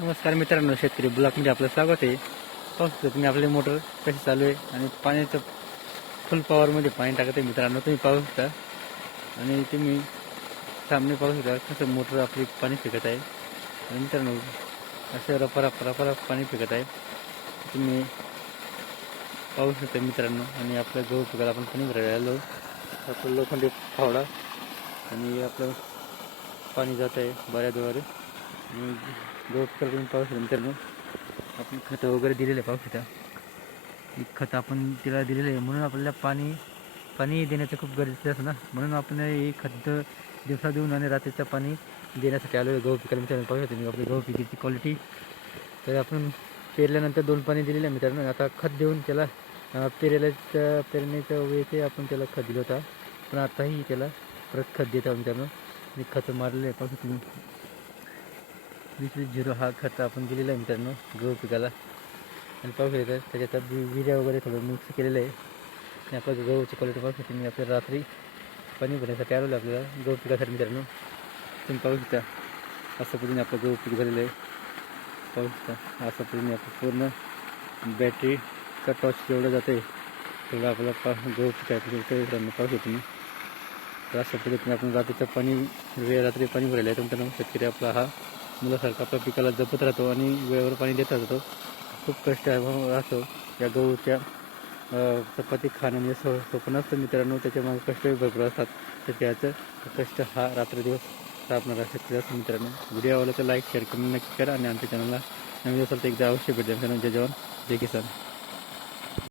नमस्कार मित्रांनो, शेतकरी ब्लॉकमध्ये आपलं स्वागत आहे. पाहू शकता तुम्ही आपली मोटर कशी चालू आहे आणि पाण्याचं फुल पॉवरमध्ये पाणी टाकत आहे. मित्रांनो तुम्ही पाहू शकता आणि तुम्ही सामने पाहू शकता कसं मोटर आपली पाणी फेकत आहे. आणि मित्रांनो असं रपा पाणी फेकत आहे. तुम्ही पाहू शकता मित्रांनो. आणि आपल्या गहू पिकाला आपण पाणी भरायला आलो. आपलं लोखंडी फावडा आणि आपलं पाणी जात आहे बऱ्याद्वारे. आणि गहू पिकाला तुम्ही पाहू शकता मित्रांनो. आपण खतं वगैरे दिलेलं आहे, पाहू शकता. खत आपण तिला दिलेलं आहे म्हणून आपल्याला पाणी देण्याचं खूप गरजेचं असतं ना. म्हणून आपण हे खत दिवसा देऊन आणि रात्रीचं पाणी देण्यासाठी आलो आहे गहू पिकाला. मित्रांनो पाहू शकता मी आपली गहू पिकाची क्वालिटी. तर आपण पेरल्यानंतर 2 पाणी दिलेलं आहे मित्रांनो. आता खत देऊन त्याला पेरण्याच्या वेळी आपण त्याला खत दिलं होता, पण आताही त्याला परत खत देत आहोत मित्रांनो. आणि खत मारलेलं आहे, पाहू शकता तुम्ही. 20-20 हा खत आपण दिलेला आहे मित्रांनो गहू पिकाला. आणि पाहू शकता त्याच्यात विड्या वगैरे थोडं मिक्स केलेलं आहे. आणि आपल्या गहूची क्वालिटी पाहू शकता मी. आपल्या रात्री पाणी भरण्यासाठी आलेलं आहे आपल्याला गहू पिकासाठी मित्रांनो. तुम्ही पाहू शकता अशा पद्धतीने आपलं गहू पीक झालेलं आहे. पाहू शकता अशा पद्धतीने आपलं पूर्ण बॅटरीचा टॉर्च जेवढं जातं आहे तेवढं आपल्याला गहू पिकायचं मित्रांनो. पाहू शकतो तुम्ही. तर अशा पद्धतीने आपण रात्री पाणी भरायला आहे. मित्रांनो शेतकरी आपला हा मुलासारखा आपल्या पिकाला जपत राहतो आणि वेळेवर पाणी देत राहतो. खूप कष्ट राहतो या गहूच्या चपाती खाणं म्हणजे सोपं नसतं मित्रांनो. त्याच्यामागे कष्टही भरपूर असतात. तर त्याचं कष्ट हा रात्रदिवस राबणारा शेतकरी असतो मित्रांनो. व्हिडिओ आवडला तर लाईक शेअर कमेंट नक्की करा आणि आमच्या चॅनलला नवीन असेल तर एकदा अवश्य भेट द्या मित्रांनो. जय जवान जय किसान.